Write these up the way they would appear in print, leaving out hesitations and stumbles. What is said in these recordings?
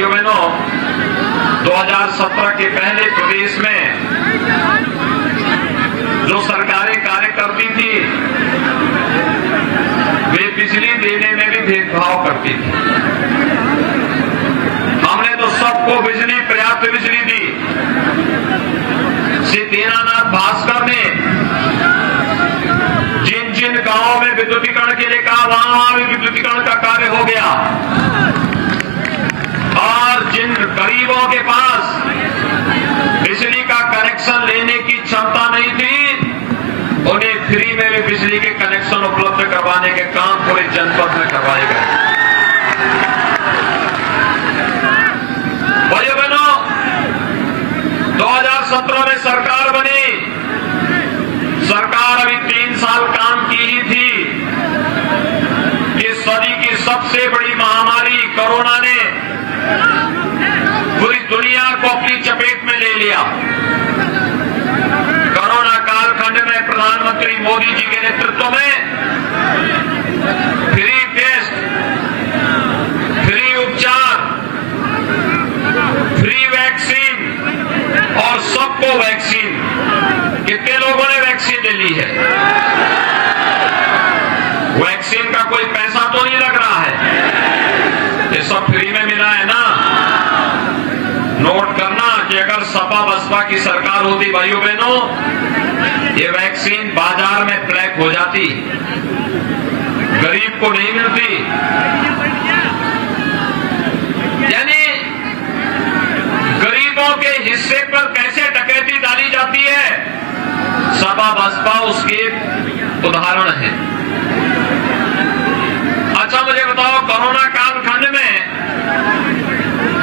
भाइयों बहनों, 2017 के पहले प्रदेश में जो सरकारें कार्य करती थी वे बिजली देने में भी भेदभाव करती थी। हमने तो सबको बिजली, पर्याप्त बिजली दी। श्री दीनानाथ भास्कर ने जिन जिन गांवों में विद्युतीकरण के लिए कहा वहां भी विद्युतीकरण का कार्य हो गया, और जिन गरीबों के पास बिजली का कनेक्शन लेने की क्षमता नहीं थी उन्हें फ्री में भी बिजली के कनेक्शन उपलब्ध करवाने के काम पूरे जनपद में करवाए गए। भाइयों बहनों, 2017 में सरकार बनी। सरकार अभी 3 साल काम की ही थी कि सदी की सबसे बड़ी महामारी कोरोना ने पूरी दुनिया को अपनी चपेट में ले लिया। कोरोना कालखंड में प्रधानमंत्री मोदी जी के नेतृत्व में फ्री टेस्ट, फ्री उपचार, फ्री वैक्सीन और सबको वैक्सीन। कितने लोगों ने वैक्सीन ले ली है? वैक्सीन का कोई पैसा तो नहीं लग रहा है, ये सब फ्री में मिला है ना। नोट करना कि अगर सपा बसपा की सरकार होती भाइयों बहनों, ये वैक्सीन बाजार में ब्लैक हो जाती, गरीब को नहीं मिलती। यानी गरीबों के हिस्से पर कैसे डकैती डाली जाती है, सपा बसपा उसके उदाहरण है। अच्छा मुझे बताओ, कोरोना कालखंड में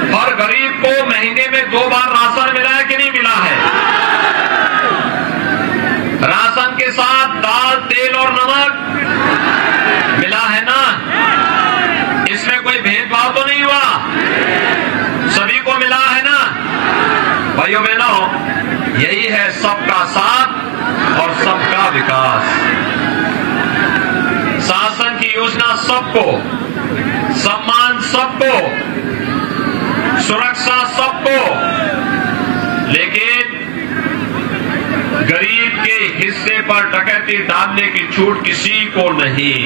हर गरीब को महीने में 2 बार राशन मिला है कि नहीं मिला है? राशन के साथ दाल, तेल और नमक मिला है ना? इसमें कोई भेदभाव तो नहीं हुआ, सभी को मिला है ना? भाइयों बहनों, यही है सबका साथ और सबका विकास। शासन की योजना सबको, सम्मान सबको, सुरक्षा सबको, लेकिन गरीब के हिस्से पर डकैती डालने की छूट किसी को नहीं।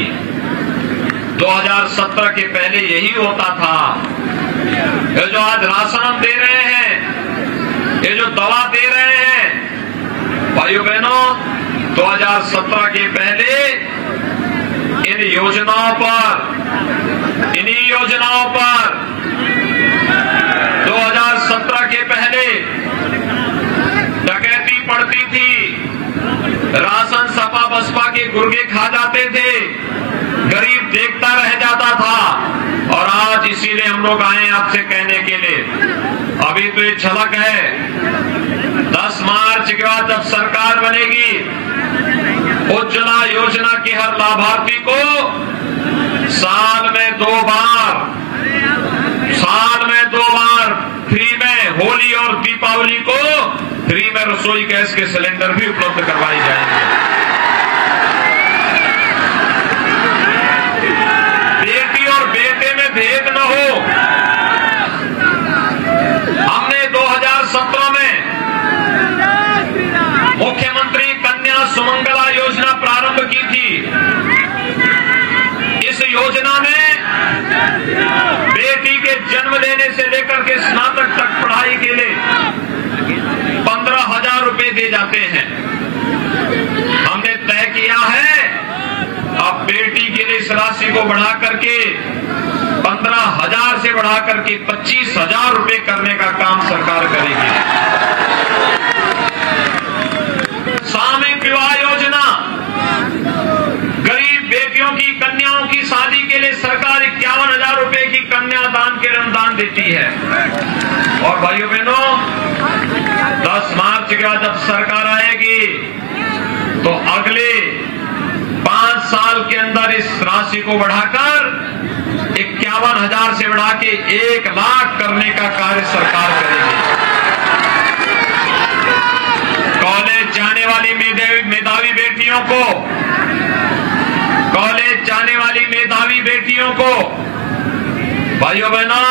2017 के पहले यही होता था। ये जो आज राशन हम दे रहे हैं, ये जो दवा दे रहे हैं, भाइयों बहनों, 2017 के पहले इन योजनाओं पर, इन्हीं योजनाओं पर 2017 के पहले डकैती पड़ती थी, राशन सपा बसपा के गुर्गे खा जाते थे, गरीब देखता रह जाता था। और आज इसीलिए हम लोग आए आपसे कहने के लिए, अभी तो ये झलक है, 10 मार्च के बाद जब सरकार बनेगी, उज्ज्वला योजना के हर लाभार्थी को साल में 2 बार फ्री में होली और दीपावली को फ्री में रसोई गैस के सिलेंडर भी उपलब्ध करवाए जाएंगे। बेटी और बेटे में भेद न हो। हमने 2017 में मुख्यमंत्री कन्या सुमंगला योजना प्रारंभ की थी। इस योजना में बेटी के जन्म लेने से लेकर के स्नातक तक पढ़ाई के लिए 15,000 रुपए दिए जाते हैं। हमने तय किया है अब बेटी के लिए इस राशि को बढ़ा करके 15,000 से बढ़ा करके 25,000 रुपए करने का काम सरकार करेगी। सामूहिक विवाह योजना, गरीब बेटियों की, कन्याओं की शादी के लिए सरकार 51,000 रुपए की कन्यादान के अनुदान देती है। और भाइयों बहनों, 10 मार्च के बाद जब सरकार आएगी तो अगले 5 साल के अंदर इस राशि को बढ़ाकर 51,000 से बढ़ा के 1 लाख करने का कार्य सरकार करेगी। कॉलेज जाने वाली मेधावी बेटियों को, कॉलेज जाने वाली मेधावी बेटियों को भाइयों बहनों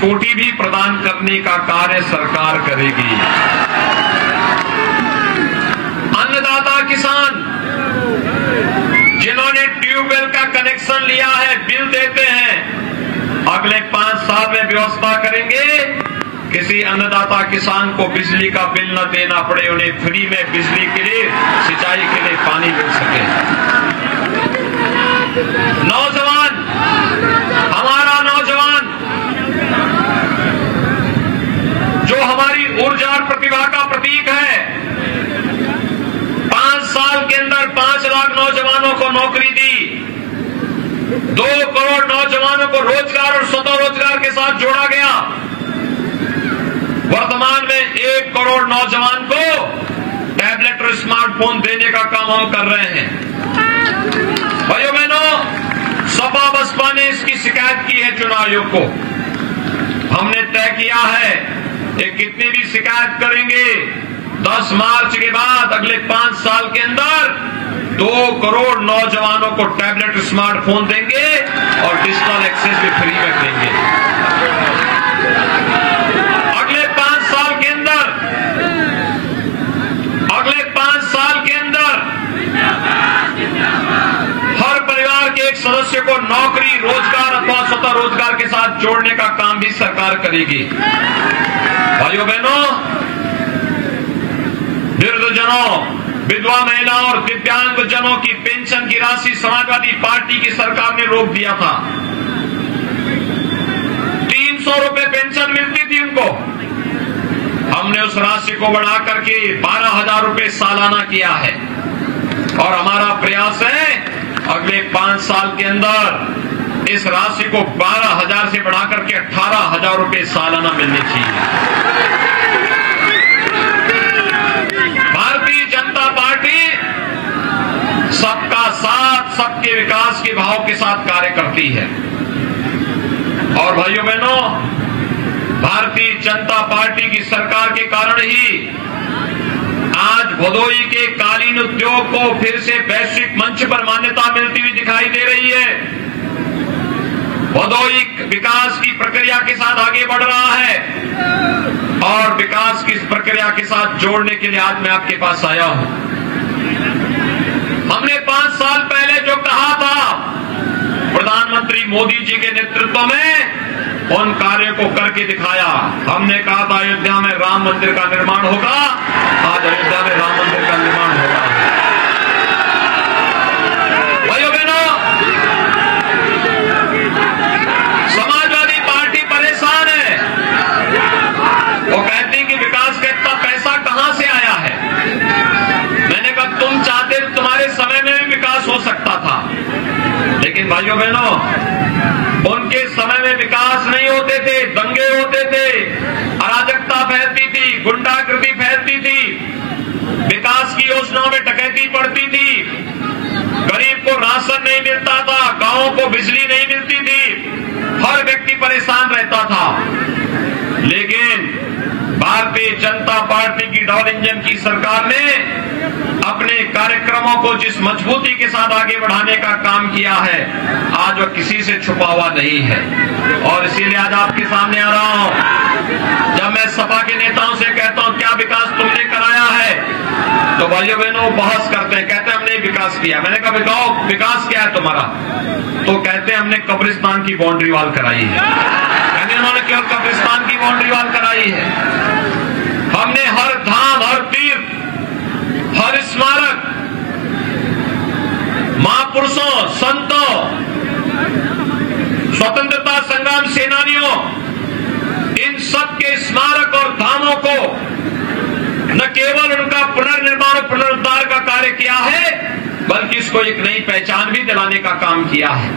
कोठी भी प्रदान करने का कार्य सरकार करेगी। अन्नदाता किसान जिन्होंने ट्यूबवेल का कनेक्शन लिया है, बिल देते हैं, अगले 5 साल में व्यवस्था करेंगे किसी अन्नदाता किसान को बिजली का बिल न देना पड़े, उन्हें फ्री में बिजली के लिए, सिंचाई के लिए पानी मिल सके। नौजवान, हमारा नौजवान जो हमारी ऊर्जा और प्रतिभा का प्रतीक है, 5 साल के अंदर 5 लाख नौजवानों को नौकरी दी, 2 करोड़ नौजवानों को रोजगार और स्वतः रोजगार के साथ जोड़ा गया। वर्तमान में 1 करोड़ नौजवान को टैबलेट और स्मार्टफोन देने का काम हम कर रहे हैं। भाइयों बहनों, सपा बसपा ने इसकी शिकायत की है चुनाव आयोग को। हमने तय किया है कि कितनी भी शिकायत करेंगे, 10 मार्च के बाद अगले 5 साल के अंदर 2 करोड़ नौजवानों को टैबलेट स्मार्टफोन देंगे और डिजिटल एक्सेस भी फ्री में देंगे। अगले 5 साल के अंदर हर परिवार के एक सदस्य को नौकरी, रोजगार अथवा स्वतः रोजगार के साथ जोड़ने का काम भी सरकार करेगी। भाइयों बहनों, वृद्धजनों, विधवा महिलाओं और दिव्यांग जनों की पेंशन की राशि समाजवादी पार्टी की सरकार ने रोक दिया था। 300 रुपए पेंशन मिलती थी उनको, हमने उस राशि को बढ़ा करके 12,000 रुपए सालाना किया है और हमारा प्रयास है अगले 5 साल के अंदर इस राशि को 12,000 से बढ़ा करके 18,000 रुपए सालाना मिलने चाहिए। भारतीय जनता पार्टी सबका साथ, सबके विकास के भाव के साथ कार्य करती है। और भाइयों बहनों, भारतीय जनता पार्टी की सरकार के कारण ही आज भदोई के कालीन उद्योग को फिर से वैश्विक मंच पर मान्यता मिलती हुई दिखाई दे रही है। भदोई विकास की प्रक्रिया के साथ आगे बढ़ रहा है और विकास की इस प्रक्रिया के साथ जोड़ने के लिए आज मैं आपके पास आया हूं। हमने 5 साल पहले जो कहा था, प्रधानमंत्री मोदी जी के नेतृत्व में उन कार्यों को करके दिखाया। हमने कहा था अयोध्या में राम मंदिर का निर्माण होगा, आज अयोध्या में राम मंदिर का निर्माण होगा। भाइयों बहनों, समाजवादी पार्टी परेशान है। वो कहती है कि विकास का इतना पैसा कहां से आया है। मैंने कहा तुम चाहते तुम्हारे समय में भी विकास हो सकता था, लेकिन भाइयों बहनों, उनके समय में विकास नहीं होते थे, दंगे होते थे, अराजकता फैलती थी, गुंडागर्दी फैलती थी, विकास की योजनाओं में डकैती पड़ती थी, गरीब को राशन नहीं मिलता था, गांवों को बिजली नहीं मिलती थी, हर व्यक्ति परेशान रहता था। लेकिन भारतीय जनता पार्टी की डबल इंजन की सरकार ने अपने कार्यक्रमों को जिस मजबूती के साथ आगे बढ़ाने का काम किया है, आज वह किसी से छुपा हुआ नहीं है। और इसीलिए आज आपके सामने आ रहा हूं। जब मैं सपा के नेताओं से कहता हूं क्या विकास तुमने कराया है, तो भाइयों बहनों बहस करते हैं, कहते हैं हमने विकास किया। मैंने कहा बताओ विकास क्या है तुम्हारा, तो कहते हैं हमने कब्रिस्तान की बाउंड्री वॉल कराई है। यानी उन्होंने केवल कब्रिस्तान की बाउंड्री वॉल कराई है। हमने हर धाम, हर तीर्थ, हर स्मारक, महापुरुषों, संतों, स्वतंत्रता संग्राम सेनानियों, इन सब के स्मारक और धामों को न केवल उनका पुनर्निर्माण, पुनरुद्धार का कार्य किया है, बल्कि इसको एक नई पहचान भी दिलाने का काम किया है।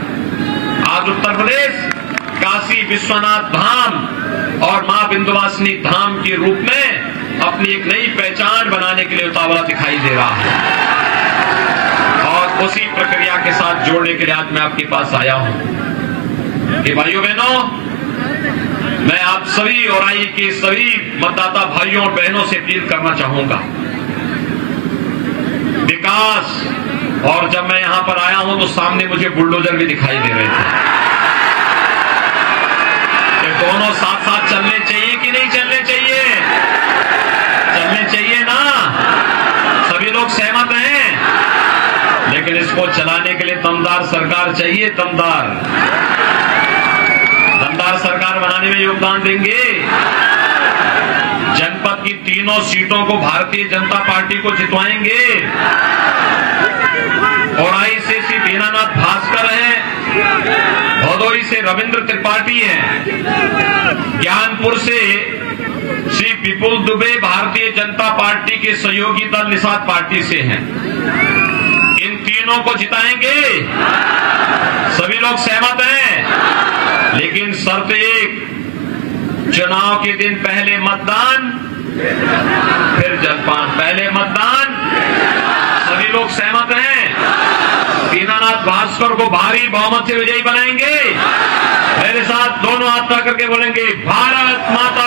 आज उत्तर प्रदेश काशी विश्वनाथ धाम और मां विंध्यवासिनी धाम के रूप में अपनी एक नई पहचान बनाने के लिए उतावला दिखाई दे रहा है और उसी प्रक्रिया के साथ जोड़ने के लिए आज मैं आपके पास आया हूं कि भाइयों बहनों, मैं आप सभी और आई के सभी मतदाता भाइयों और बहनों से अपील करना चाहूंगा विकास। और जब मैं यहां पर आया हूं तो सामने मुझे बुलडोजर भी दिखाई दे रहे थे, दोनों साथ चलने चाहिए कि नहीं चलने चाहिए? चलने चाहिए ना? सभी लोग सहमत हैं। लेकिन इसको चलाने के लिए दमदार सरकार चाहिए, दमदार सरकार बनाने में योगदान देंगे। जनपद की तीनों सीटों को भारतीय जनता पार्टी को जितवाएंगे। औराई से श्री दीनानाथ भास्कर है, भदोई से रविंद्र त्रिपाठी है, ज्ञानपुर से श्री विपुल दुबे भारतीय जनता पार्टी के सहयोगी दल निषाद पार्टी से हैं। इन तीनों को जिताएंगे। सभी लोग सहमत हैं। लेकिन शर्त एक, चुनाव के दिन पहले मतदान फिर जलपान। पहले मतदान। सभी लोग सहमत हैं। दीनानाथ भास्कर को भारी बहुमत से विजयी बनाएंगे। मेरे साथ दोनों हाथ उठा करके बोलेंगे, भारत माता